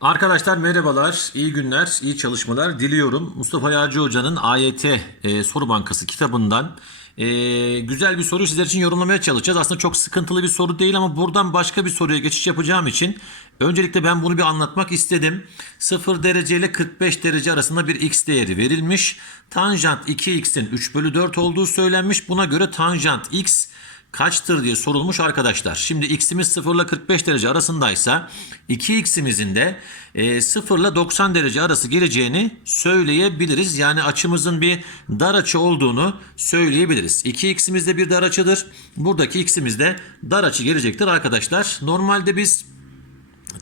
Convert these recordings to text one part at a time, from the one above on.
Arkadaşlar merhabalar, iyi günler, iyi çalışmalar diliyorum. Mustafa Yağcı Hoca'nın AYT e, Soru Bankası kitabından e, güzel bir soruyu sizler için yorumlamaya çalışacağız. Aslında çok sıkıntılı bir soru değil ama buradan başka bir soruya geçiş yapacağım için öncelikle ben bunu bir anlatmak istedim. 0 derece ile 45 derece arasında bir x değeri verilmiş. Tanjant 2x'in 3 bölü 4 olduğu söylenmiş. Buna göre tanjant x kaçtır diye sorulmuş arkadaşlar. Şimdi x'imiz 0 ile 45 derece arasındaysa 2x'imizin de e, 0 ile 90 derece arası geleceğini söyleyebiliriz. Yani açımızın bir dar açı olduğunu söyleyebiliriz. 2x'imiz de bir dar açıdır. Buradaki x'imiz de dar açı gelecektir arkadaşlar. Normalde biz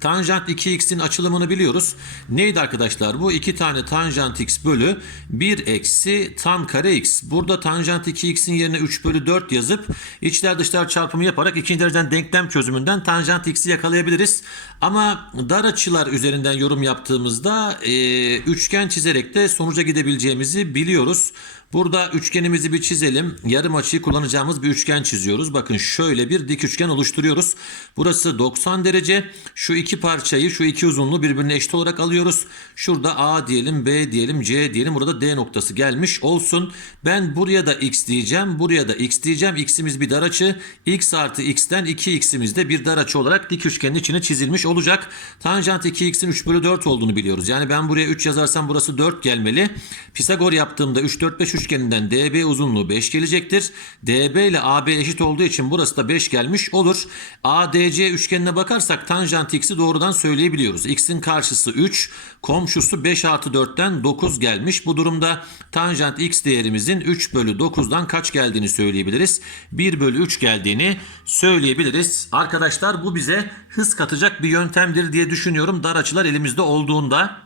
Tanjant 2x'in açılımını biliyoruz. Neydi arkadaşlar bu? 2 tane tanjant x bölü 1 eksi tan kare x. Burada tanjant 2x'in yerine 3 bölü 4 yazıp içler dışlar çarpımı yaparak ikinci dereceden denklem çözümünden tanjant x'i yakalayabiliriz. Ama dar açılar üzerinden yorum yaptığımızda e, üçgen çizerek de sonuca gidebileceğimizi biliyoruz. Burada üçgenimizi bir çizelim. Yarım açıyı kullanacağımız bir üçgen çiziyoruz. Bakın şöyle bir dik üçgen oluşturuyoruz. Burası 90 derece. Şu iki parçayı, şu iki uzunluğu birbirine eşit olarak alıyoruz. Şurada A diyelim, B diyelim, C diyelim. Burada D noktası gelmiş olsun. Ben buraya da X diyeceğim. Buraya da X diyeceğim. X'imiz bir dar açı. X artı X'ten 2X'imiz de bir dar açı olarak dik üçgenin içine çizilmiş olacak. Tanjant 2X'in 3 bölü 4 olduğunu biliyoruz. Yani ben buraya 3 yazarsam burası 4 gelmeli. Pisagor yaptığımda 3, 4, 5 üçgeninden DB uzunluğu 5 gelecektir. DB ile AB eşit olduğu için burası da 5 gelmiş olur. ADC üçgenine bakarsak tanjant x'i doğrudan söyleyebiliyoruz. X'in karşısı 3, komşusu 5 artı 4'ten 9 gelmiş. Bu durumda tanjant x değerimizin 3 bölü 9'dan kaç geldiğini söyleyebiliriz. 1 bölü 3 geldiğini söyleyebiliriz. Arkadaşlar bu bize hız katacak bir yöntemdir diye düşünüyorum. Dar açılar elimizde olduğunda.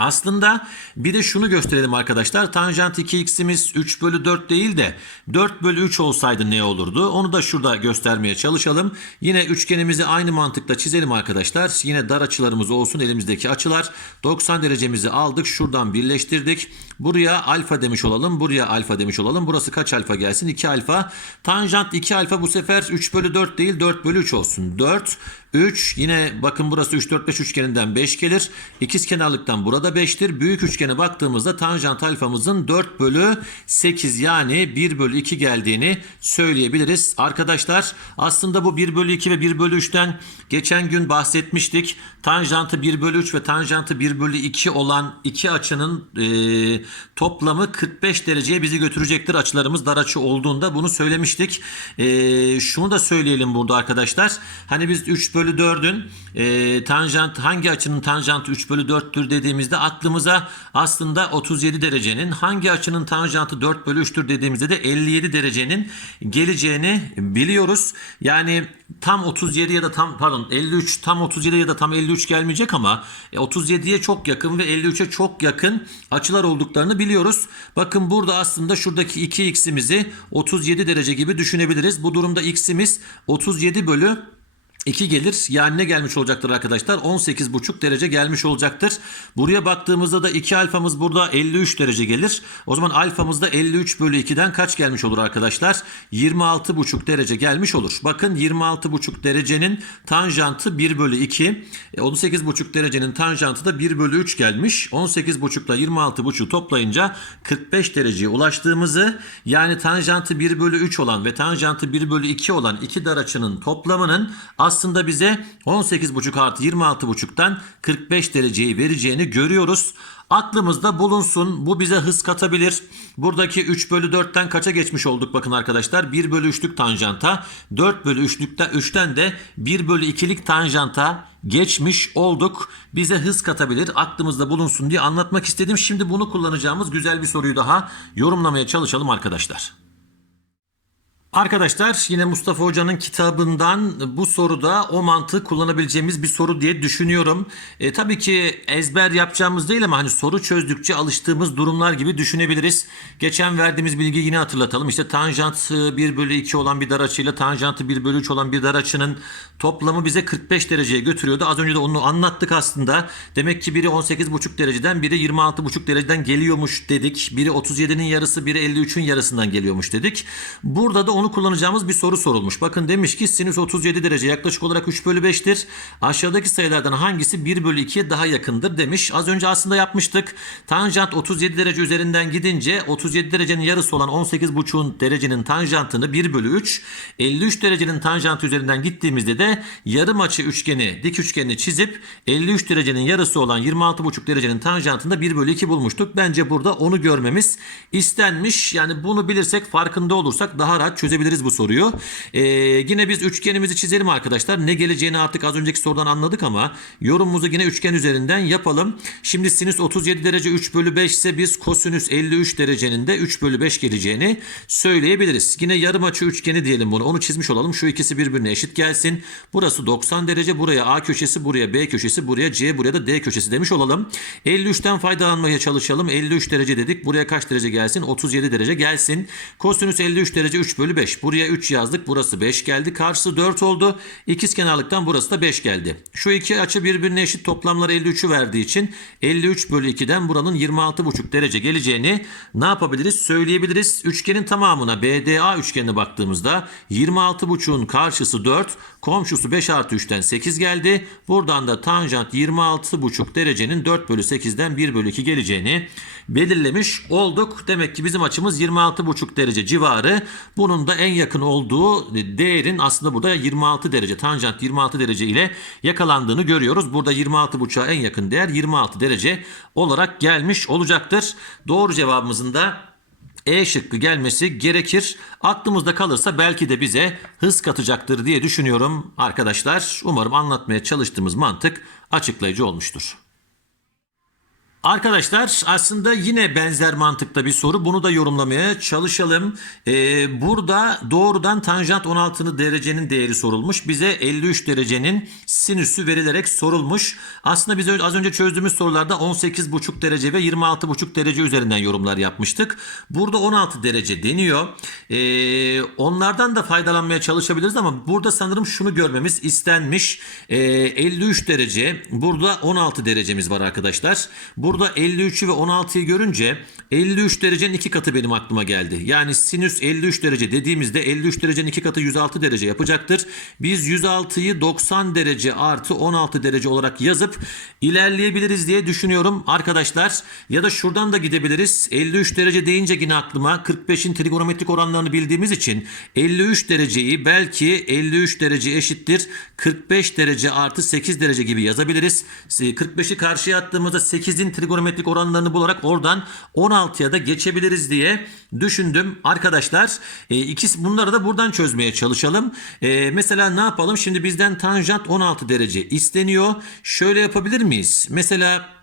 Aslında bir de şunu gösterelim arkadaşlar. Tanjant 2x'imiz 3 bölü 4 değil de 4 bölü 3 olsaydı ne olurdu? Onu da şurada göstermeye çalışalım. Yine üçgenimizi aynı mantıkla çizelim arkadaşlar. Yine dar açılarımız olsun elimizdeki açılar. 90 derecemizi aldık. Şuradan birleştirdik. Buraya alfa demiş olalım. Buraya alfa demiş olalım. Burası kaç alfa gelsin? 2 alfa. Tanjant 2 alfa bu sefer 3 bölü 4 değil 4 bölü 3 olsun. 4 3 yine bakın burası 3 4 5 üçgeninden 5 gelir. İkiz kenarlıktan burada 5'tir. Büyük üçgene baktığımızda tanjant alfamızın 4 bölü 8 yani 1 bölü 2 geldiğini söyleyebiliriz. Arkadaşlar aslında bu 1 bölü 2 ve 1 bölü 3'ten geçen gün bahsetmiştik. Tanjantı 1 bölü 3 ve tanjantı 1 bölü 2 olan iki açının e, toplamı 45 dereceye bizi götürecektir. Açılarımız dar açı olduğunda bunu söylemiştik. E, şunu da söyleyelim burada arkadaşlar. Hani biz 3 bölü 4'ün e, tanjant hangi açının tanjantı 3 bölü 4'tür dediğimizde aklımıza aslında 37 derecenin hangi açının tanjantı 4 bölü 3'tür dediğimizde de 57 derecenin geleceğini biliyoruz. Yani tam 37 ya da tam pardon 53 tam 37 ya da tam 53 gelmeyecek ama 37'ye çok yakın ve 53'e çok yakın açılar olduklarını biliyoruz. Bakın burada aslında şuradaki 2x'imizi 37 derece gibi düşünebiliriz. Bu durumda x'imiz 37 bölü 2 gelir. Yani ne gelmiş olacaktır arkadaşlar? 18,5 derece gelmiş olacaktır. Buraya baktığımızda da 2 alfamız burada 53 derece gelir. O zaman alfamız da 53 bölü 2'den kaç gelmiş olur arkadaşlar? 26,5 derece gelmiş olur. Bakın 26,5 derecenin tanjantı 1 bölü 2. 18,5 derecenin tanjantı da 1 bölü 3 gelmiş. 18,5 ile 26,5 toplayınca 45 dereceye ulaştığımızı yani tanjantı 1 bölü 3 olan ve tanjantı 1 bölü 2 olan iki dar açının toplamının aslında bize 18,5 artı 26,5'tan 45 dereceyi vereceğini görüyoruz. Aklımızda bulunsun. Bu bize hız katabilir. Buradaki 3 bölü 4'ten kaça geçmiş olduk bakın arkadaşlar. 1 bölü 3'lük tanjanta. 4 bölü 3'lükten 3'ten de 1 bölü 2'lik tanjanta geçmiş olduk. Bize hız katabilir. Aklımızda bulunsun diye anlatmak istedim. Şimdi bunu kullanacağımız güzel bir soruyu daha yorumlamaya çalışalım arkadaşlar. Arkadaşlar yine Mustafa Hoca'nın kitabından bu soruda o mantığı kullanabileceğimiz bir soru diye düşünüyorum. E, tabii ki ezber yapacağımız değil ama hani soru çözdükçe alıştığımız durumlar gibi düşünebiliriz. Geçen verdiğimiz bilgiyi yine hatırlatalım. İşte tanjant 1 bölü 2 olan bir dar açıyla tanjantı 1 bölü 3 olan bir dar açının toplamı bize 45 dereceye götürüyordu. Az önce de onu anlattık aslında. Demek ki biri 18,5 dereceden biri 26,5 dereceden geliyormuş dedik. Biri 37'nin yarısı biri 53'ün yarısından geliyormuş dedik. Burada da onu kullanacağımız bir soru sorulmuş. Bakın demiş ki sinüs 37 derece yaklaşık olarak 3 bölü 5'tir. Aşağıdaki sayılardan hangisi 1 bölü 2'ye daha yakındır demiş. Az önce aslında yapmıştık. Tanjant 37 derece üzerinden gidince 37 derecenin yarısı olan 18,5 derecenin tanjantını 1 bölü 3. 53 derecenin tanjantı üzerinden gittiğimizde de yarım açı üçgeni dik üçgenini çizip 53 derecenin yarısı olan 26,5 derecenin tanjantında 1 bölü 2 bulmuştuk. Bence burada onu görmemiz istenmiş. Yani bunu bilirsek farkında olursak daha rahat çözebiliriz bu soruyu. Ee, yine biz üçgenimizi çizelim arkadaşlar. Ne geleceğini artık az önceki sorudan anladık ama yorumumuzu yine üçgen üzerinden yapalım. Şimdi sinüs 37 derece 3 bölü 5 ise biz kosinüs 53 derecenin de 3 bölü 5 geleceğini söyleyebiliriz. Yine yarım açı üçgeni diyelim bunu. Onu çizmiş olalım. Şu ikisi birbirine eşit gelsin. Burası 90 derece. Buraya A köşesi, buraya B köşesi, buraya C, buraya da D köşesi demiş olalım. 53'ten faydalanmaya çalışalım. 53 derece dedik. Buraya kaç derece gelsin? 37 derece gelsin. Kosinüs 53 derece 3 bölü 5. Buraya 3 yazdık. Burası 5 geldi. Karşısı 4 oldu. İkizkenarlıktan burası da 5 geldi. Şu iki açı birbirine eşit toplamları 53'ü verdiği için 53 bölü 2'den buranın 26,5 derece geleceğini ne yapabiliriz? Söyleyebiliriz. Üçgenin tamamına BDA üçgenine baktığımızda 26,5'un karşısı 4, komşusu 5 artı 3'ten 8 geldi. Buradan da tanjant 26,5 derecenin 4 bölü 8'den 1 bölü 2 geleceğini belirlemiş olduk. Demek ki bizim açımız 26,5 derece civarı. Bunun da en yakın olduğu değerin aslında burada 26 derece. Tanjant 26 derece ile yakalandığını görüyoruz. Burada 26,5'a en yakın değer 26 derece olarak gelmiş olacaktır. Doğru cevabımızın da e şıkkı gelmesi gerekir. Aklımızda kalırsa belki de bize hız katacaktır diye düşünüyorum arkadaşlar. Umarım anlatmaya çalıştığımız mantık açıklayıcı olmuştur. Arkadaşlar aslında yine benzer mantıkta bir soru. Bunu da yorumlamaya çalışalım. Ee, burada doğrudan tanjant 16 derecenin değeri sorulmuş. Bize 53 derecenin sinüsü verilerek sorulmuş. Aslında biz az önce çözdüğümüz sorularda 18,5 derece ve 26,5 derece üzerinden yorumlar yapmıştık. Burada 16 derece deniyor. Ee, onlardan da faydalanmaya çalışabiliriz ama burada sanırım şunu görmemiz istenmiş. Ee, 53 derece burada 16 derecemiz var arkadaşlar. Burada 53'ü ve 16'yı görünce 53 derecenin iki katı benim aklıma geldi. Yani sinüs 53 derece dediğimizde 53 derecenin iki katı 106 derece yapacaktır. Biz 106'yı 90 derece artı 16 derece olarak yazıp ilerleyebiliriz diye düşünüyorum arkadaşlar. Ya da şuradan da gidebiliriz. 53 derece deyince yine aklıma 45'in trigonometrik oranlarını bildiğimiz için 53 dereceyi belki 53 derece eşittir 45 derece artı 8 derece gibi yazabiliriz. 45'i karşıya attığımızda 8'in trigonometrik oranlarını bularak oradan 16'ya da geçebiliriz diye düşündüm arkadaşlar. E, ikisi bunları da buradan çözmeye çalışalım. E, mesela ne yapalım? Şimdi bizden tanjant 16 derece isteniyor. Şöyle yapabilir miyiz? Mesela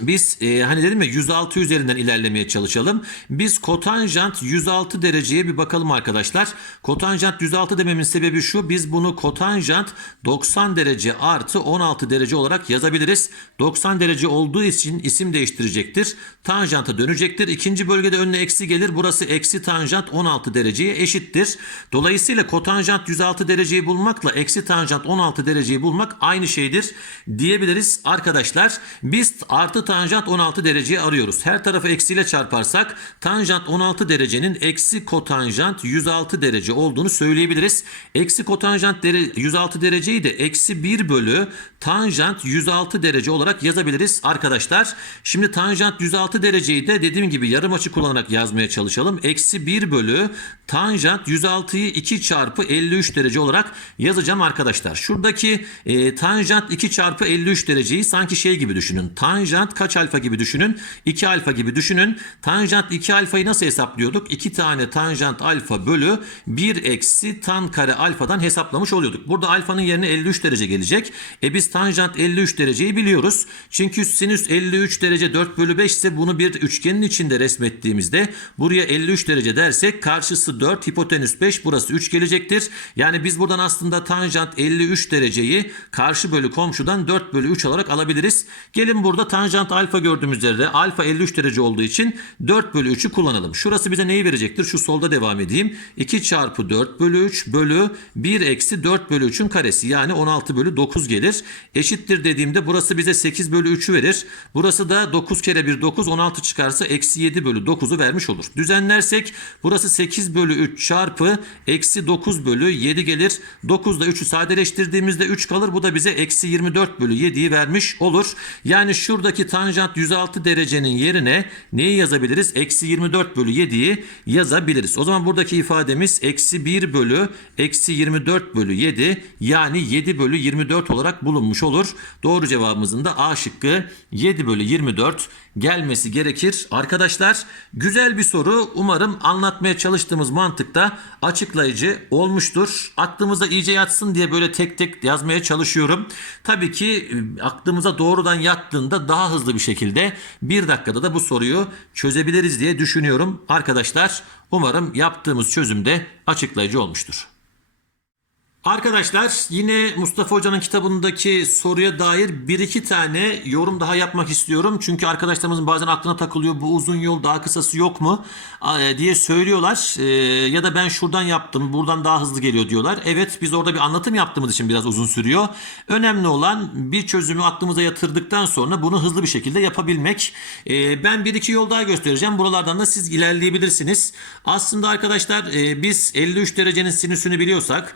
biz e, hani dedim ya 106 üzerinden ilerlemeye çalışalım. Biz kotanjant 106 dereceye bir bakalım arkadaşlar. Kotanjant 106 dememin sebebi şu. Biz bunu kotanjant 90 derece artı 16 derece olarak yazabiliriz. 90 derece olduğu için isim değiştirecektir. Tanjanta dönecektir. İkinci bölgede önüne eksi gelir. Burası eksi tanjant 16 dereceye eşittir. Dolayısıyla kotanjant 106 dereceyi bulmakla eksi tanjant 16 dereceyi bulmak aynı şeydir diyebiliriz arkadaşlar. Biz artı tanjant 16 dereceyi arıyoruz. Her tarafı eksiyle çarparsak tanjant 16 derecenin eksi kotanjant 106 derece olduğunu söyleyebiliriz. Eksi kotanjant dere, 106 dereceyi de eksi 1 bölü tanjant 106 derece olarak yazabiliriz arkadaşlar. Şimdi tanjant 106 dereceyi de dediğim gibi yarım açı kullanarak yazmaya çalışalım. Eksi 1 bölü tanjant 106'yı 2 çarpı 53 derece olarak yazacağım arkadaşlar. Şuradaki e, tanjant 2 çarpı 53 dereceyi sanki şey gibi düşünün. Tanjant kaç alfa gibi düşünün? 2 alfa gibi düşünün. Tanjant 2 alfayı nasıl hesaplıyorduk? 2 tane tanjant alfa bölü 1 eksi tan kare alfadan hesaplamış oluyorduk. Burada alfanın yerine 53 derece gelecek. E biz tanjant 53 dereceyi biliyoruz. Çünkü sinüs 53 derece 4 bölü 5 ise bunu bir üçgenin içinde resmettiğimizde buraya 53 derece dersek karşısı 4 hipotenüs 5 burası 3 gelecektir. Yani biz buradan aslında tanjant 53 dereceyi karşı bölü komşudan 4 bölü 3 olarak alabiliriz. Gelin burada tanjant Tanjant alfa gördüğümüz üzere alfa 53 derece olduğu için 4 bölü 3'ü kullanalım. Şurası bize neyi verecektir? Şu solda devam edeyim. 2 çarpı 4 bölü 3 bölü 1 eksi 4 bölü 3'ün karesi. Yani 16 bölü 9 gelir. Eşittir dediğimde burası bize 8 bölü 3'ü verir. Burası da 9 kere 1 9 16 çıkarsa eksi 7 bölü 9'u vermiş olur. Düzenlersek burası 8 bölü 3 çarpı eksi 9 bölü 7 gelir. 9 ile 3'ü sadeleştirdiğimizde 3 kalır. Bu da bize eksi 24 bölü 7'yi vermiş olur. Yani şuradaki tanjant 106 derecenin yerine neyi yazabiliriz? Eksi 24 bölü 7'yi yazabiliriz. O zaman buradaki ifademiz eksi 1 bölü eksi 24 bölü 7 yani 7 bölü 24 olarak bulunmuş olur. Doğru cevabımızın da A şıkkı 7 bölü 24 gelmesi gerekir. Arkadaşlar güzel bir soru. Umarım anlatmaya çalıştığımız mantıkta açıklayıcı olmuştur. Aklımıza iyice yatsın diye böyle tek tek yazmaya çalışıyorum. Tabii ki e, aklımıza doğrudan yattığında daha hızlı bir şekilde bir dakikada da bu soruyu çözebiliriz diye düşünüyorum. Arkadaşlar umarım yaptığımız çözümde açıklayıcı olmuştur. Arkadaşlar yine Mustafa Hoca'nın kitabındaki soruya dair bir iki tane yorum daha yapmak istiyorum. Çünkü arkadaşlarımızın bazen aklına takılıyor bu uzun yol daha kısası yok mu e, diye söylüyorlar. E, Ya da ben şuradan yaptım buradan daha hızlı geliyor diyorlar. Evet biz orada bir anlatım yaptığımız için biraz uzun sürüyor. Önemli olan bir çözümü aklımıza yatırdıktan sonra bunu hızlı bir şekilde yapabilmek. E, Ben bir iki yol daha göstereceğim. Buralardan da siz ilerleyebilirsiniz. Aslında arkadaşlar biz 53 derecenin sinüsünü biliyorsak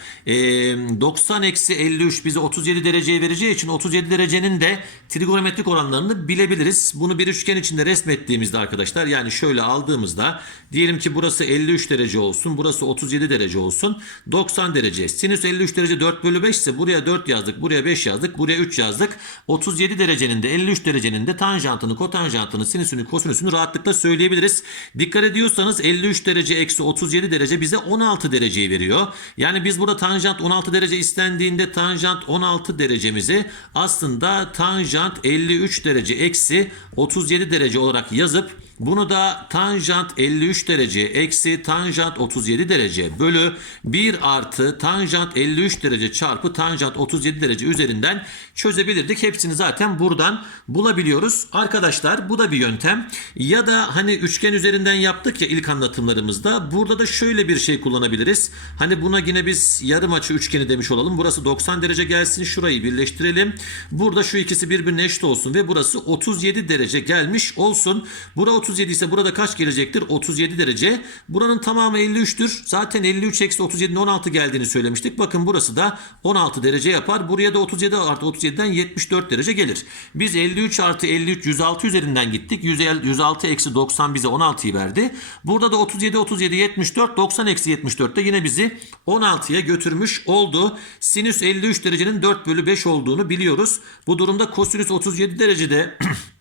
90 eksi 53 bize 37 dereceyi vereceği için 37 derecenin de trigonometrik oranlarını bilebiliriz. Bunu bir üçgen içinde resmettiğimizde arkadaşlar yani şöyle aldığımızda diyelim ki burası 53 derece olsun burası 37 derece olsun 90 derece. Sinüs 53 derece 4 bölü 5 ise buraya 4 yazdık buraya 5 yazdık buraya 3 yazdık. 37 derecenin de 53 derecenin de tanjantını kotanjantını sinüsünü kosinüsünü rahatlıkla söyleyebiliriz. Dikkat ediyorsanız 53 derece eksi 37 derece bize 16 dereceyi veriyor. Yani biz burada tanjant 16 derece istendiğinde tanjant 16 derecemizi aslında tanjant 53 derece eksi 37 derece olarak yazıp bunu da tanjant 53 derece eksi tanjant 37 derece bölü 1 artı tanjant 53 derece çarpı tanjant 37 derece üzerinden çözebilirdik. Hepsini zaten buradan bulabiliyoruz. Arkadaşlar bu da bir yöntem. Ya da hani üçgen üzerinden yaptık ya ilk anlatımlarımızda. Burada da şöyle bir şey kullanabiliriz. Hani buna yine biz yarım açı üçgeni demiş olalım. Burası 90 derece gelsin. Şurayı birleştirelim. Burada şu ikisi birbirine eşit olsun ve burası 37 derece gelmiş olsun. Bura 37 ise burada kaç gelecektir? 37 derece. Buranın tamamı 53'tür. Zaten 53 eksi 37'nin 16 geldiğini söylemiştik. Bakın burası da 16 derece yapar. Buraya da 37 artı 37'den 74 derece gelir. Biz 53 artı 53 106 üzerinden gittik. 106 eksi 90 bize 16'yı verdi. Burada da 37 37 74 90 eksi 74 de yine bizi 16'ya götürmüş oldu. Sinüs 53 derecenin 4 bölü 5 olduğunu biliyoruz. Bu durumda kosinüs 37 derecede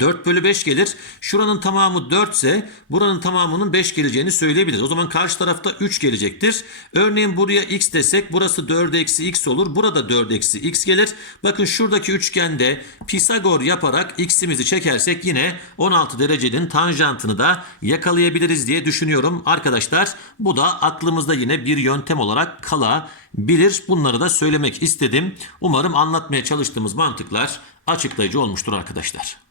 4 bölü 5 gelir. Şuranın tamamı 4 ise buranın tamamının 5 geleceğini söyleyebiliriz. O zaman karşı tarafta 3 gelecektir. Örneğin buraya x desek burası 4 eksi x olur. Burada 4 eksi x gelir. Bakın şuradaki üçgende Pisagor yaparak x'imizi çekersek yine 16 derecenin tanjantını da yakalayabiliriz diye düşünüyorum. Arkadaşlar bu da aklımızda yine bir yöntem olarak kalabilir. Bunları da söylemek istedim. Umarım anlatmaya çalıştığımız mantıklar açıklayıcı olmuştur arkadaşlar.